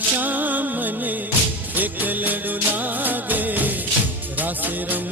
શ્યામને એકલડું લાગે રાસે રમ